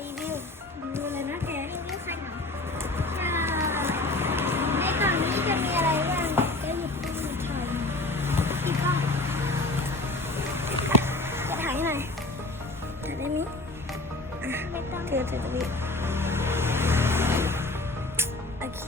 รีวิวดูเลยนะแกรีวิวขนมใช่ในกล่องนี้จะมีอะไรบ้างจะหยิบต้องหยิบถ่ายหยิบกล้องจะถ่ายให้หน่อยถ่ายได้ไหมอะไม่ต้องถือถือตรงนี้โอเค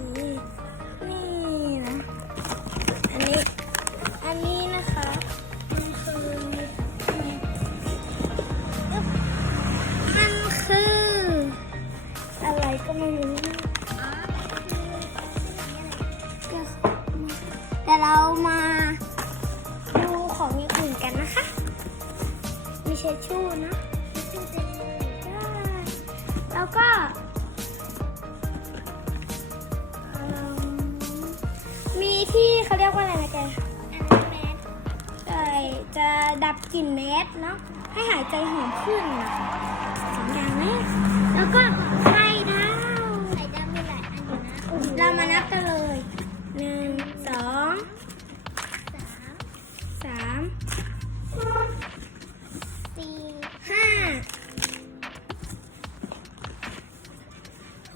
เรามาดูของอย่างอื่นกันนะคะ มีเชดชู่นะแล้วก็มีที่เขาเรียกว่าอะไรนะแกใช่จะดับกลิ่นแมสเนาะให้หายใจหอมขึ้นนะสองอย่างนี้แล้วก็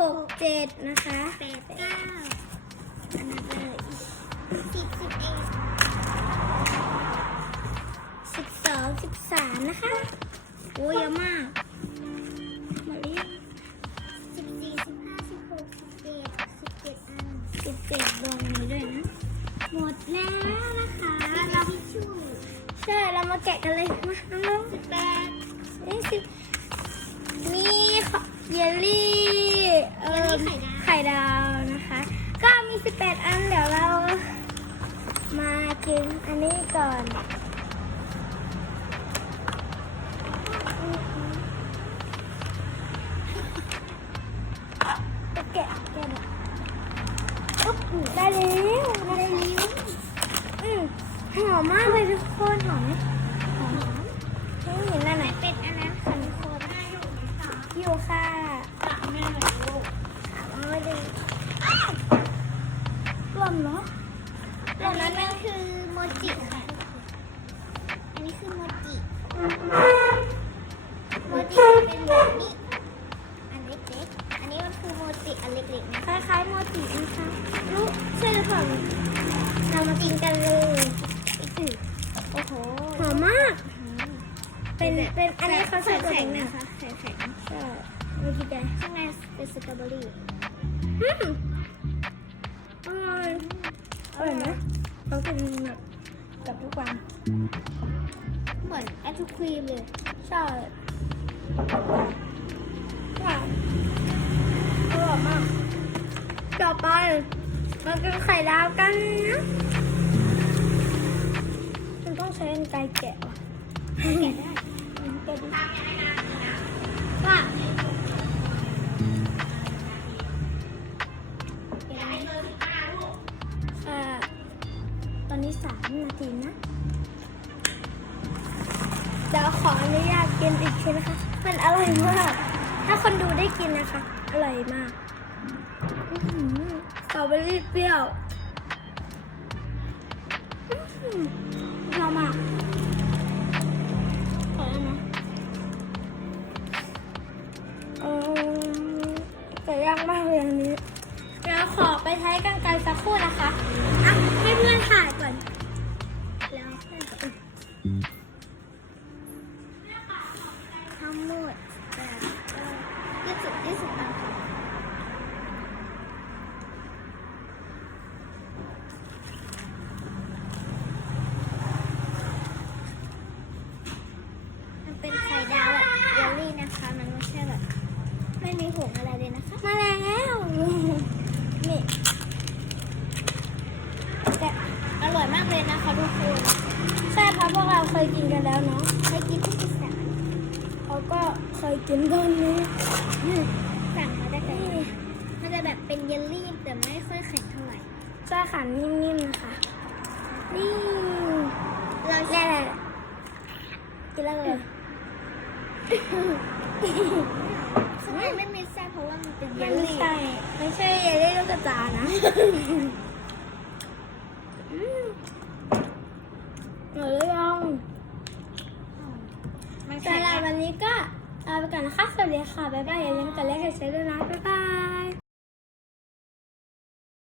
หกเจ็ดนะคะแปดเก้าอันนั้นเลยสิบสิบเอ็ดสิบสองสิบสามนะคะโอ้ยเยอะมากมดหรือยสิบสี่สิบห้าสิบหกสิบเจ็ดสิบเจ็ดอันสิบเจ็ดรวมอันนี้ด้วยนะ หมดแล้วนะคะเราทิชูใช่เรามาแกะกันเลยมาน้องๆสิบแปดนี่สิมีเยลลี่ เออไข่ดาวนะคะ ก็มี 18 อันเดี๋ยวเรา มากินอันนี้ก่อนแกะแกะปุ๊บได้แล้วได้แล้วอืมหอมมากเลยทุกคนหอมไหม อันนั้นมันคือโมจิค่ะ อันนี้คือโมจิ โมจิเป็นแบบนี้ อันเล็กๆ อันนี้มันคือโมจิอันเล็กๆนะคล้ายๆโมจินะคะลูกใช่หรือเปล่าเรามากินกันเลยอีกทีโอ้โห หอมมาก เป็น เป็น อันนี้เขาใส่ตัวแข็งนี้นะนะคะแข็งแข็งใช่ไม่กินได้ข้างในเป็นสตรอเบอรี่อืมอร่อยอร่อยนะ เรากินแบบกับทุกวัน เหมือนไอศครีมเลยใช่ใช่อร่อยมากต่อไปมากินไข่ดาวกันนะมันต้องใช้กรรไกรแกะว่ะแกะได้แกะไดิว่า นี้สามนาทีนะเดี๋ยวขออนุญาตกินอีกทีนะคะ มันอร่อยมาก ถ้าคนดูได้กินนะคะ อร่อยมากสตรอเบอรี่เปรี้ยวอื้อหือชอบมาก ขอไปใช้กันไกลสักครู่นะคะอะให้เพื่อนถ่ายก่อน แล้วทั้งหมดแปดยี่สิบยี่สิบอันค่ะมันเป็นไข่ดาวแบบเยลลี่นะคะ มันไม่ใช่แบบ ไม่มีผงอะไรเลยนะคะ มาแล้วนี่แต่ อร่อยมากเลยนะคะทุกคน ใช่เพราะพวกเราเค ยกินกันแล้วเนาะเคยกินที่ที่สามเขาก็เคยกินตอนนี้อืมสั่งมาได้แต่นี่มันจะแบบเป็นเยลลี่แต่ไม่ค่อยแข็งเท่าไหร่ใช่ค่ะนิ่มๆนะคะนี่เราแน่ๆกินแล้วเลยข้างในไม่มีไส้เพราะว่ามันเป็นเยไม่ลลี่ใช่ไม่ใช่เยลลี่ลูกกระจานะอืมเหลือยัง มัน สำหรับ วันนี้ก็ลาไปก่อนนะคะ สวัสดีค่ะ บ๊ายบาย อย่าลืมกดไลค์กดแชร์ด้วยนะ บ๊ายบาย